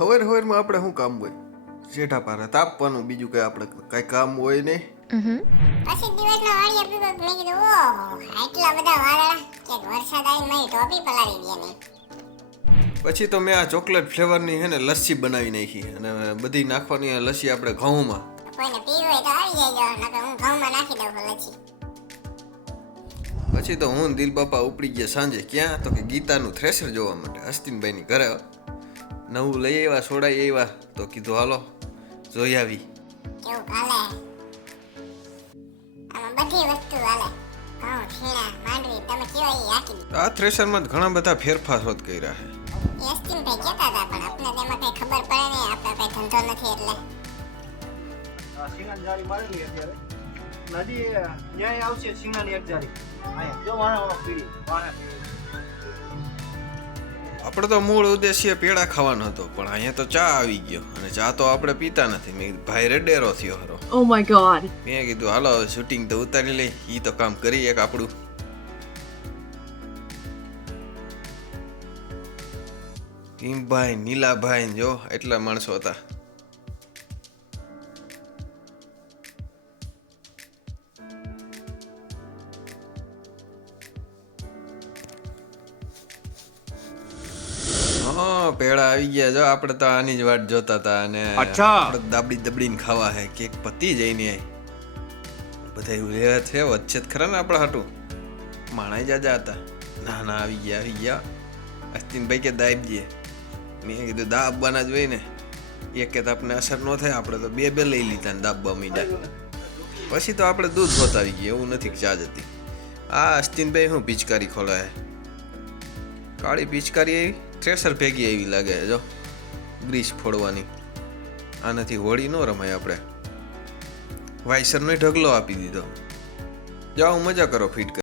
હવારમાં આપણે શું કામ હોય? જેઠા પારા તાપવાનું, બીજું કઈ આપણે કઈ કામ હોય નહીં. પછી દિવસના વાળિયા પીવો મેં કીધું ઓહો આટલા બધા વાદળા કે વરસાદ આવીને મારી ટોપી પલાળી દે ને. પછી તો મેં આ ચોકલેટ ફ્લેવરની હે ને લસ્સી બનાવી નાખી અને બધી નાખવાની આ લસ્સી આપણે ઘઉંમાં. કોઈને પીવું હોય તો આવી જાય, નકર હું ઘઉંમાં નાખી દઉં લચ્છી. પછી તો હું દિલ બાપા ઉપડી ગયા સાંજે. ક્યાં? તો કે ગીતાનું થ્રેશર જોવા માટે હસ્તિનભાઈની ઘરે. નવું લઈ આવ્યા, છોડાઈ આવ્યા, તો કીધું હાલો જોઈ આવી. કેવું હાલે? આમાં બધી વસ્તુ હાલે. ઘઉં, છીણા, માંડવી, તમે કેવા ઈ હાકી દી. આ થ્રેશરમાં ઘણા બધા ફેરફાર હોત કર્યા છે. યસ્તીનભાઈ કહેતા હતા પણ આપણે તેમાં કઈ ખબર પડે નહીં, આપણે કઈ ધંધો નથી એટલે. સિંગાની જાળી મારેલી અત્યારે નદી ન્યાય આવશે. સિંગાની એક જાળી અહીંયા જો વાણા પીડી વાણા. આપણે તો મૂળ ઉદ્દેશ્ય પેડા ખાવાનો હતો, પણ અહીંયા તો ચા આવી ગયો અને ચા તો આપણે પીતા નથી. મેં કીધું ભાઈ રેડેરો થયો હરો. Oh my god. મેં કીધું હાલો હવે શૂટિંગ તો ઉતારી લઈ, ઈ તો કામ કરી એક આપણું. ભીમભાઈ, નીલાભાઈ, જો એટલા માણસો હતા. પેડા આવી ગયા. જો આપણે તો આની જ વાટ જોતા હતા અને આપણે દાબડી દબડીને ખાવા હે. કેક પતી જાય ને બધા એવું રહ્યા છે. વચ્ચે જ ખરા ને આપણા હાટું માણાઈ જાજા હતા. ના ના આવી ગયા. અસ્તિનભાઈ કે દાબ દઈએ. મેં કીધું દાબવાના જ હોય ને, એક કે આપને અસર ન થાય. આપણે તો બે લઈ લીધા ને દાબવા મીંડા. પછી તો આપણે દૂધ હોતાવી ગયા. એવું નથી કે ચા જ હતી. આ અસ્તિનભાઈ શું પિચકારી ખોલાય, કાળી પિચકારી આવી થ્રેશર ભેગી એવી લાગે. જો ગ્રીસ ફોડવાની. આનાથી હોળી ન રમાય. આપણે વાઇસરનો ઢગલો આપી દીધો. જાઓ મજા કરો ફિટ.